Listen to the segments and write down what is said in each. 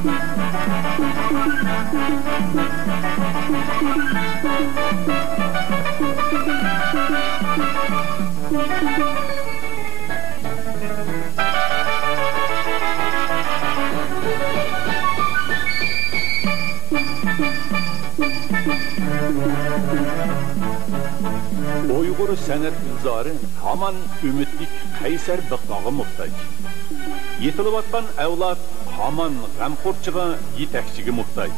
Uyghur san'at gulzori hamon umidlik qaysar biqtog'i muhtoj. Yetilayotgan avlod hamon g'amxo'rchiga, yetakchiga muhtoj.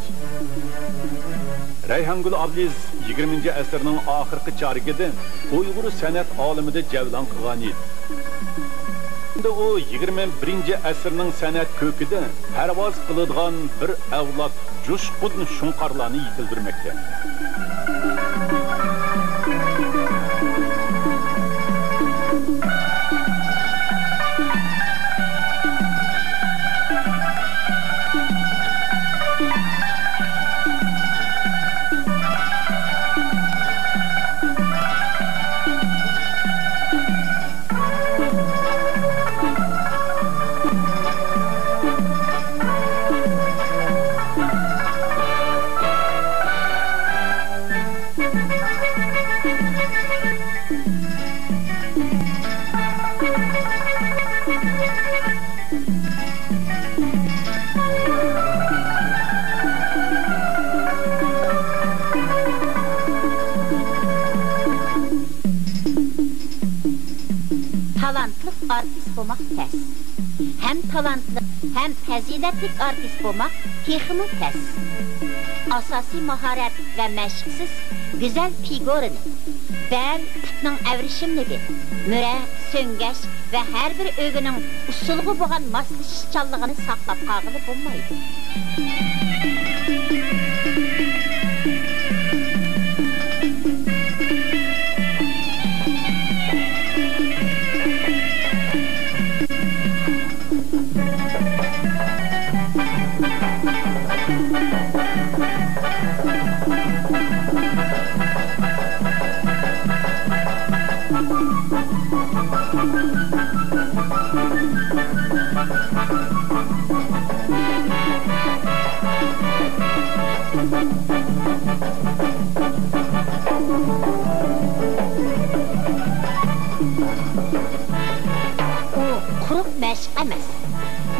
Rayhongul Abdiz 20-asrning oxirgi chorigida Uyghur san'at olimida javlon qilgan edi. Endi u 21-asrning san'at ko'kida parvoz qiladigan bir avlod jo'shqin shunqorlarni yetildirmoqda. Artist olmak tez. Hem talantlı hem faziletlik artist olmak texmi tez. Asasi maharet ve meşksiz güzel figürünü, bel putның evrişimligi, müre, söngeç ve her bir ögünün usulgu boğan maslışçallığını saklap kağılı bulmaydı.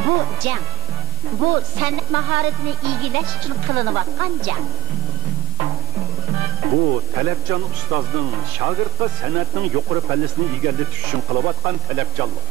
Bu can, bu sanat maharetini ilgileş için kılınıvatkan can. Bu Talapjon ustozning shogirdga san'atning yuqori pallasini egallatish uchun qilayotgan talabchanlik.